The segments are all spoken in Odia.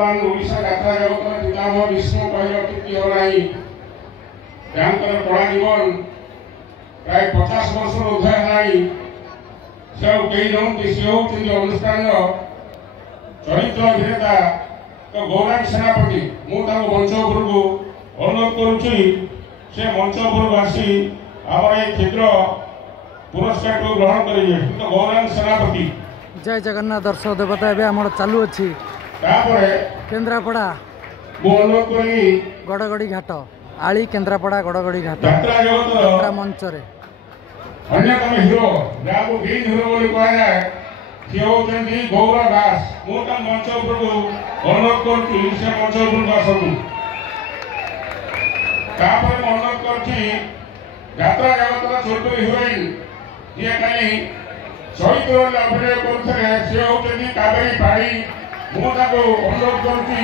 ବର୍ତ୍ତମାନ ଓଡ଼ିଶା ଯାତ୍ରା ଜଗତର ପିତାମହ ବିଷ୍ଣୁ କହିବା ତ୍ରୁଟି ହେବ ନାହିଁ। ତାଙ୍କର କଳା ଜୀବନ ପ୍ରାୟ 50 ବର୍ଷର ଉର୍ଦ୍ଧ୍ୱ ହେଲାଣି। ସେ ଆଉ କେହି ନୁହନ୍ତି, ସେ ହେଉଛନ୍ତି ଅନୁଷ୍ଠାନର ଚରିତ୍ର ଅଭିନେତା ତ ଗୌରାଙ୍ଗ ସେନାପତି। ମୁଁ ତାଙ୍କୁ ମଞ୍ଚ ଉପରକୁ ଅନୁରୋଧ କରୁଛି, ସେ ମଞ୍ଚ ଉପରକୁ ଆସି ଆମର এই କ୍ଷୁଦ୍ର পুরস্কারটি গ্রহণ করিবে। তো গৌরাঙ্গ সেনাপতি। জয় জগন্নাথ দর্শক দেবতা এবে আমার চালু অছি তারপরে কেন্দ্রাপড়া ମୁଁ ଅନୁରୋଧ କରିବି ଗଡ଼ଗଡ଼ି ଘାଟ ଆଳି କେନ୍ଦ୍ରାପଡ଼ା ଗଡ଼ଗଡ଼ି ଘାଟ ଯାତ୍ରା ଜଗତର ଯାତ୍ରା ମଞ୍ଚରେ ଅନ୍ୟତମ ହିରୋ ଯାହାକୁ ଗ୍ରୀନ୍ ହିରୋ ବୋଲି କୁହାଯାଏ, ସେ ହେଉଛନ୍ତି ଗୌର ଦାସ। ମୁଁ ତାଙ୍କ ମଞ୍ଚ ଉପରକୁ ଅନୁରୋଧ କରୁଛି, ସେ ମଞ୍ଚ ଉପରକୁ ଆସନ୍ତୁ। ତାପରେ ମୁଁ ଅନୁରୋଧ କରୁଛି ଯାତ୍ରା ଜଗତର ଛୋଟ ହିରୋଇନ୍ ଯିଏ କାଲି ଚରିତ୍ରରେ ଅଭିନୟ କରୁଥିଲେ, ସେ ହେଉଛନ୍ତି କାବେରୀ ପାଢ଼ୀ। ମୁଁ ତାଙ୍କୁ ଅନୁରୋଧ କରୁଛି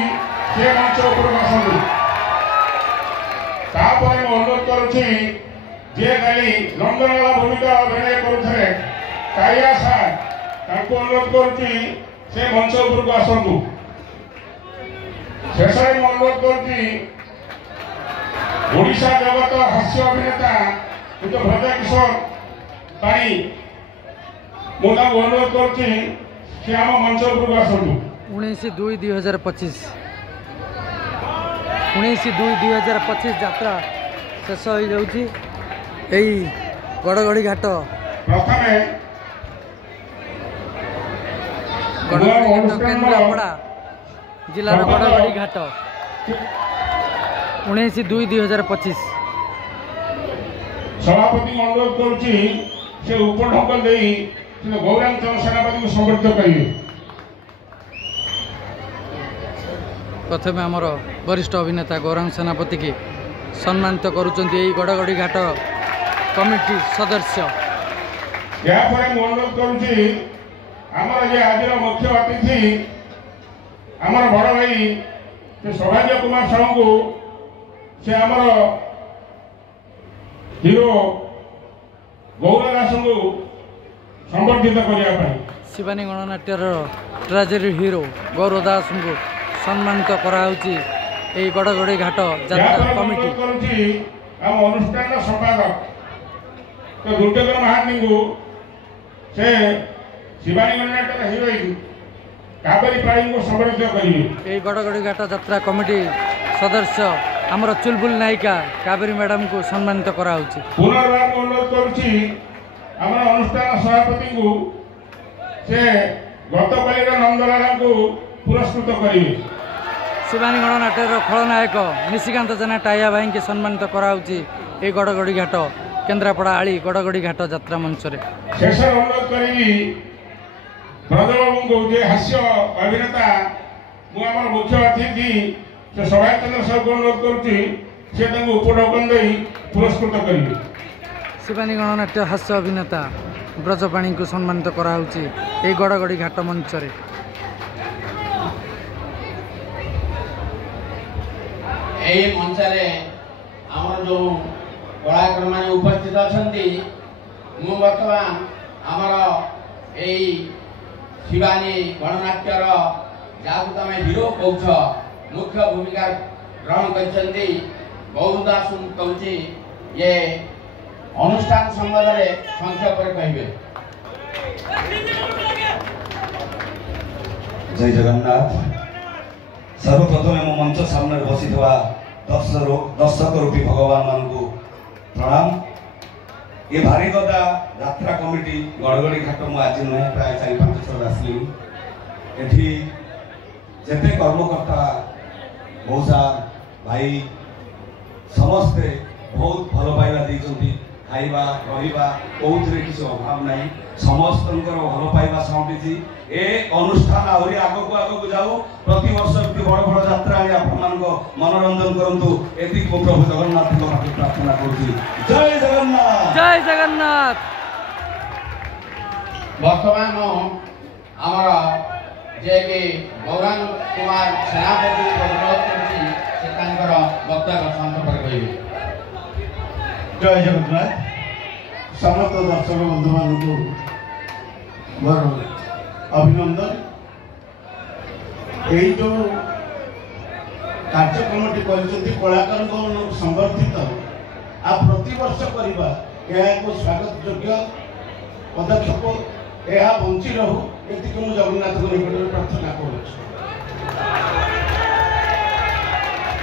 ସେ ମଞ୍ଚ ଉପରକୁ ଆସନ୍ତୁ। ତାପରେ ମୁଁ ଅନୁରୋଧ କରୁଛି ଯିଏ କାଲି ନନ୍ଦନଲା ଭୂମିକା ଅଭିନୟ କରୁଥିଲେ କାଳିଆ ସାର୍, ତାଙ୍କୁ ଅନୁରୋଧ କରୁଛି ସେ ମଞ୍ଚ ଉପରକୁ ଆସନ୍ତୁ। ଶେଷରେ ମୁଁ ଅନୁରୋଧ କରୁଛି ଓଡ଼ିଶା ଜଗତ ହାସ୍ୟ ଅଭିନେତା କିନ୍ତୁ ବ୍ରଜକିଶୋର ପାଣି, ମୁଁ ତାଙ୍କୁ ଅନୁରୋଧ କରୁଛି ସେ ଆମ ମଞ୍ଚ ଉପରକୁ ଆସନ୍ତୁ। 19/2/2025 19/2/2025 ଯାତ୍ରା ଶେଷ ହୋଇଯାଉଛି। ଏଇ ଗଡ଼ଗଡ଼ି ଘାଟ ପ୍ରଥମେ କେନ୍ଦ୍ରାପଡ଼ା ଜିଲ୍ଲାର ଗଡ଼ଗଡ଼ି ଘାଟ 19/2/2025 ସଭାପତିଙ୍କୁ ଅନୁରୋଧ କରୁଛି ସେ ଉପଢଙ୍କ ଦେଇ ଗୌରାଙ୍ଗ ସେନାପତିଙ୍କୁ ସମ୍ବର୍ଦ୍ଧିତ କରିବେ। ପ୍ରଥମେ ଆମର ବରିଷ୍ଠ ଅଭିନେତା ଗୌରାଙ୍ଗ ସେନାପତି କି ସମ୍ମାନିତ କରୁଛନ୍ତି ଏଇ ଗଡ଼ଗଡ଼ି ଘାଟ କମିଟି ସଦସ୍ୟ। ଏହାପରେ ମୁଁ ଅନୁରୋଧ କରୁଛି ଆମର ଯେ ଆଜିର ମୁଖ୍ୟ ଅତିଥି ଆମର ବଡ଼ ଭାଇ ସୌଭାଗ୍ୟ କୁମାର ସାହୁଙ୍କୁ ସେ ଆମର ହିରୋ ଗୌର ଦାସଙ୍କୁ ସମ୍ବର୍ଦ୍ଧିତ କରିବା ପାଇଁ ଶିବାନୀ ଗଣନାଟ୍ୟର ଟ୍ରାଜେଡି ହିରୋ ଗୌର ଦାସଙ୍କୁ ସମ୍ମାନିତ କରାହେଉଛି ଏହି ଗଡ଼ଗଡ଼ି ଘାଟ ଯାତ୍ରା କମିଟି। କରୁଛି ଆମ ଅନୁଷ୍ଠାନର ସମ୍ପାଦକ ଦୁର୍ଯୋଧନ ମହାନ୍ତିଙ୍କୁ ସେ ଶିବାନୀ ଗଣନାଟ୍ୟର ହିରୋଇନ୍ କାବେରୀ ପାଢ଼ୀଙ୍କୁ ସମ୍ବର୍ଦ୍ଧିତ କରିବେ। ଏହି ଗଡ଼ଗଡ଼ି ଘାଟ ଯାତ୍ରା କମିଟି ସଦସ୍ୟ ଆମର ଚୁଲବୁଲ ନାୟିକା କାବେରୀ ମ୍ୟାଡାମଙ୍କୁ ସମ୍ମାନିତ କରାହେଉଛି। ପୁନର୍ବାର ଅନୁରୋଧ କରୁଛି ଆମର ଅନୁଷ୍ଠାନ ସଭାପତିଙ୍କୁ ସେ ଗତକାଲିର ନନ୍ଦଲାଲାଙ୍କୁ ପୁରସ୍କୃତ କରିବେ। ଶିବାନୀ ଗଣନାଟ୍ୟର ଖଳନାୟକ ନିଶିକାନ୍ତ ଜେନା ଟାଇଆ ଭାଇଙ୍କୁ ସମ୍ମାନିତ କରାହେଉଛି ଏହି ଗଡ଼ଗଡ଼ି ଘାଟ କେନ୍ଦ୍ରାପଡ଼ା ଆଳି ଗଡ଼ଗଡ଼ି ଘାଟ ଯାତ୍ରା ମଞ୍ଚରେ। ଶେଷରେ ଅନୁରୋଧ କରିବି ବ୍ରଜବାବୁଙ୍କୁ ଯେ ହାସ୍ୟ ଅଭିନେତା, ମୁଁ ଆମର ମୁଖ୍ୟ ଅତିଥି ସେ ସୌଭାଗ୍ୟ ଚନ୍ଦ୍ର ସାହୁଙ୍କୁ ଅନୁରୋଧ କରୁଛି ସେ ତାଙ୍କୁ ଉପଢୌକନ ଦେଇ ପୁରସ୍କୃତ କରିବେ। ଶିବାନୀ ଗଣନାଟ୍ୟ ହାସ୍ୟ ଅଭିନେତା ବ୍ରଜପାଣୀଙ୍କୁ ସମ୍ମାନିତ କରାହେଉଛି ଏହି ଗଡ଼ଗଡ଼ି ଘାଟ ମଞ୍ଚରେ। ଏହି ମଞ୍ଚରେ ଆମର ଯେଉଁ କଳାକାରମାନେ ଉପସ୍ଥିତ ଅଛନ୍ତି, ମୁଁ ବର୍ତ୍ତମାନ ଆମର ଏଇ ଶିବାନୀ ଗଣନାଟ୍ୟର ଯାହାକୁ ତମେ ହିରୋ କହୁଛ ମୁଖ୍ୟ ଭୂମିକା ଗ୍ରହଣ କରିଛନ୍ତି ଗୌର ଦାସଙ୍କୁ କହୁଛି ଇଏ ଅନୁଷ୍ଠାନ ସମ୍ବନ୍ଧରେ ସଂକ୍ଷେପରେ କହିବେ। ଜୟ ଜଗନ୍ନାଥ। ସର୍ବପ୍ରଥମେ ମୋ ମଞ୍ଚ ସାମ୍ନାରେ ବସିଥିବା ଦର୍ଶକ ରୂପୀ ଭଗବାନ ମାନଙ୍କୁ ପ୍ରଣାମ। ଏ ଭାରିଗଦା ଯାତ୍ରା କମିଟି ଗଡ଼ଗଡ଼ି ଘାଟ ମୁଁ ଆଜି ନୁହେଁ, ପ୍ରାୟ 4-5 ଥର ଆସିଲିଣି। ଏଠି ଯେତେ କର୍ମକର୍ତ୍ତା ମଉସା ଭାଇ ସମସ୍ତେ ବହୁତ ଭଲ ପାଇବା ଦେଇଛନ୍ତି। ଖାଇବା ରହିବା କୋଉଥିରେ କିଛି ଅଭାବ ନାହିଁ, ସମସ୍ତଙ୍କର ଭଲ ପାଇବା ସାଉଁଟିଛି। ଏ ଅନୁଷ୍ଠାନ ଆହୁରି ଆଗକୁ ଆଗକୁ ଯାଉ, ପ୍ରତିବର୍ଷ ଏମିତି ବଡ଼ ବଡ଼ ଯାତ୍ରା ଆଣି ଆପଣମାନଙ୍କ ମନୋରଞ୍ଜନ କରନ୍ତୁ, ଏତିକି ମୁଁ ପ୍ରଭୁ ଜଗନ୍ନାଥଙ୍କ ପାଖରେ ପ୍ରାର୍ଥନା କରୁଛି। ଜୟ ଜଗନ୍ନାଥ, ଜୟ ଜଗନ୍ନାଥ। ବର୍ତ୍ତମାନ ଆମର ଯିଏକି ଗୌରାଙ୍ଗ କୁମାର ସେନାପତିଙ୍କୁ ଅନୁରୋଧ କରୁଛି ସେ ତାଙ୍କର ବକ୍ତବ୍ୟ ସଂକ୍ଷେପରେ କହିବେ। ଜୟ ଜଗନ୍ନାଥ। ସମସ୍ତ ଦର୍ଶକ ବନ୍ଧୁମାନଙ୍କୁ ମୋର ଅଭିନନ୍ଦନ। এই ଯେଉଁ କାର୍ଯ୍ୟକ୍ରମଟି କରିଛନ୍ତି କଳାକାରଙ୍କ ସଂଗଠିତ ଆଉ ପ୍ରତିବର୍ଷ କରିବା ଏହା ଏକ ସ୍ୱାଗତ ଯୋଗ୍ୟ ପଦକ୍ଷେପ। ଏହା ବଞ୍ଚି ରହୁ ଏତିକି ମୁଁ ଜଗନ୍ନାଥଙ୍କ ନିକଟରେ ପ୍ରାର୍ଥନା କରୁଛି।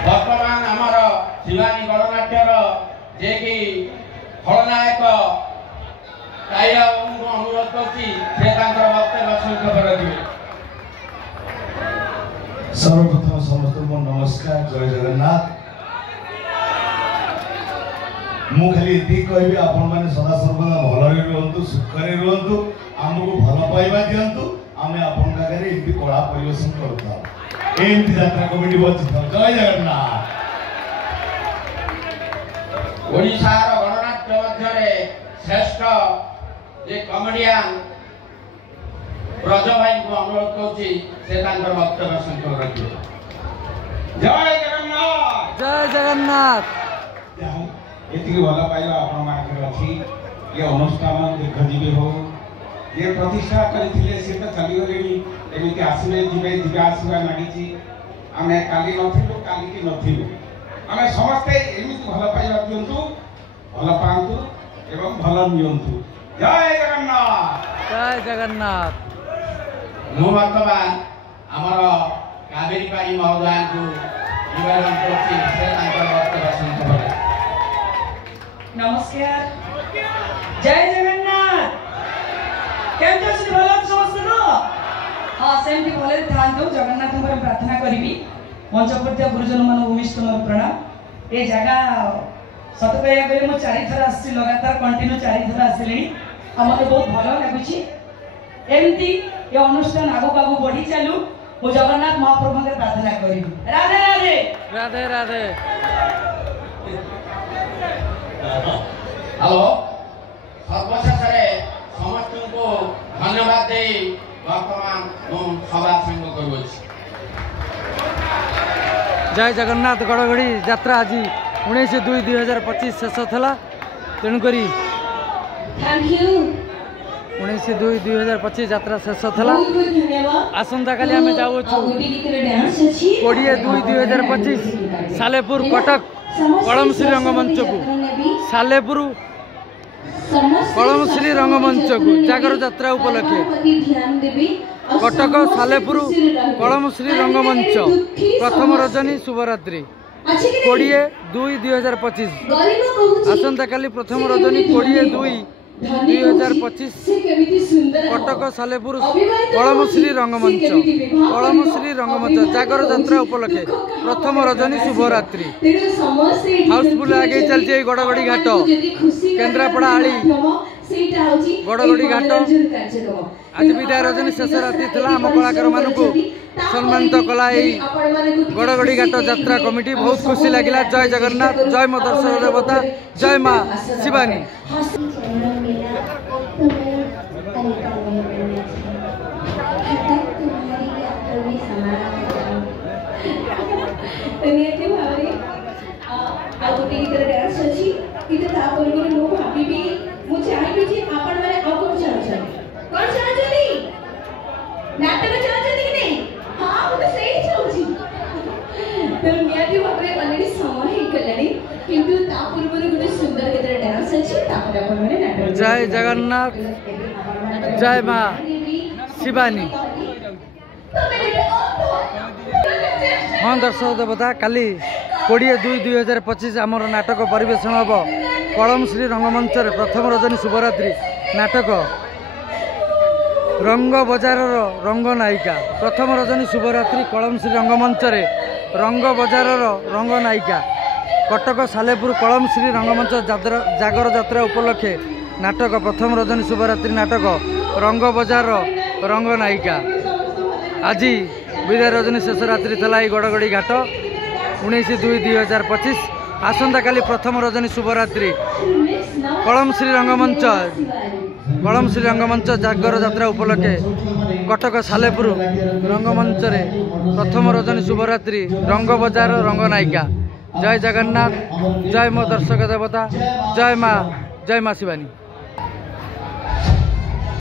ବର୍ତ୍ତମାନ ଆମର ଶିବାନୀ ଗଣନାଟ୍ୟର ଯିଏକି ଖଳନାୟକ କାଳିଆଙ୍କୁ ଅନୁରୋଧ କରୁଛି ସେ ତାଙ୍କର ବକ୍ତବ୍ୟ ସଂକ୍ଷେପ ରଖିବେ। सर्वप्रथम समस्त को नमस्कार, जय जगन्नाथ। मु खाली ये कहबी आपण मैंने सदा सर्वदा भल रुहतु, सुखरे रुहतु, आमको भल पाइबा दिंतु, आम आपण आगे एमती कला परिवेशन करूँ एमती यात्रा कमिटी बची जय जगन्नाथ। ओडिशार गणनाट्य मध्य श्रेष्ठ जे कमेडियान ब्रज भाई को अनुरोध करुच्ची से वक्तव्य संक्षेप रखिए। जय जगन्नाथ। जय जगन्नाथ। ये भल पाइबा आपण अच्छी ये अनुष्ठान दीर्घजीवी हो ये प्रतिष्ठा करते सी तो चलीगले एमती आसवे जीवे जीवा आसवा लगी आम काली नथिलु काली की नथिलु आम समस्ते एमती भल पाइबा दिंतु भल पातु एवं भल नियंतु। जय जगन्नाथ। जय जगन्नाथ। मु बर्तमान आमर कावेरी पाणी महोदय को निवेदन करछि से तांकर वक्तव्य संक्षेप। नमस्कार, जय जगन्नाथ। केमती अछि भल समस्त न? हां सेमती भले थांतो। जगन्नाथ पर प्रार्थना करिवि पंचप्रत्य गुरुजन मान भूमिष्ठ मोर प्रणाम। ए जगह सत कहया बेले मो 4 थर आसी लगातार कंटिन्यू 4 थर आसिलेनी हमके बहुत भल लागुछि। एमती ये अनुष्ठान आगो आगो बढ़ी चलू मो जगन्नाथ महाप्रभु के प्रार्थना करी। राधे राधे। राधे राधे। हेलो सर्वशेष समस्त को धन्यवाद दे वर्तमान सभा संग करूँ। जय जगन्नाथ। गड़गड़ी यात्रा आज 19/2/2025 शेष था तेणुक थैंक यू 19/2/2025 यात्रा शेष था। आसंता काली आम जाऊँ 20/2/2025 सालेपुर कटक कलमश्री रंगमंच को सालेपुर कलमश्री रंगमंच को जागर यात्रा उपलक्षे कटक सालेपुर कलमश्री रंगमंच प्रथम रजनी शुभरात्रि 20/2/2025 आसंता काली प्रथम रजनी 20/2/2025 कटक सालेपुर कलमश्री रंगमंच जागर यात्रा उपलक्षे प्रथम रजनी शुभरात्रि हाउसफुल आगे चलती गड़गड़ी घाट केन्द्रापड़ा आली गड़गड़ी घाट आज विदाय रजनी शेष रात्रि था। आम कलाकार मानक सम्मानित कला गड़गड़ी घाट यात्रा कमिटी बहुत खुशी लगिला। जय जगन्नाथ। जय मां दर्शक देवता। जय मां शिवानी। जय जगन्नाथ। जय मां शिवानी। हाँ दर्शक देवता काली 20/2/2025 आमर नाटक परिवेषण हम कलमश्री रंगमंच प्रथम रजनी शुभरात्रि नाटक रंग बजार रंग नायिका प्रथम रजनी शुभरात्रि कलमश्री रंगमंच रंग बजार रंग नायिका कटक सालेपुर कलमश्री रंगमंच जागर यात्रा उपलक्षे नाटक प्रथम रजनी शुभरात्रि नाटक रंग बजार रंग नायिका आज विदाय रजनी शेष रात्रि था। गड़गड़ी घाट 19/2/2025 आसंता काली प्रथम रजनी शुभरात्रि कलमश्री रंगमंच जागर यात्रा उपलक्षे कटक सालेपुर रंगमंच प्रथम रजनी शुभरात्रि रंग बजार रंग नायिका। जय जगन्नाथ। जय मां दर्शक देवता। जय मां शिवानी।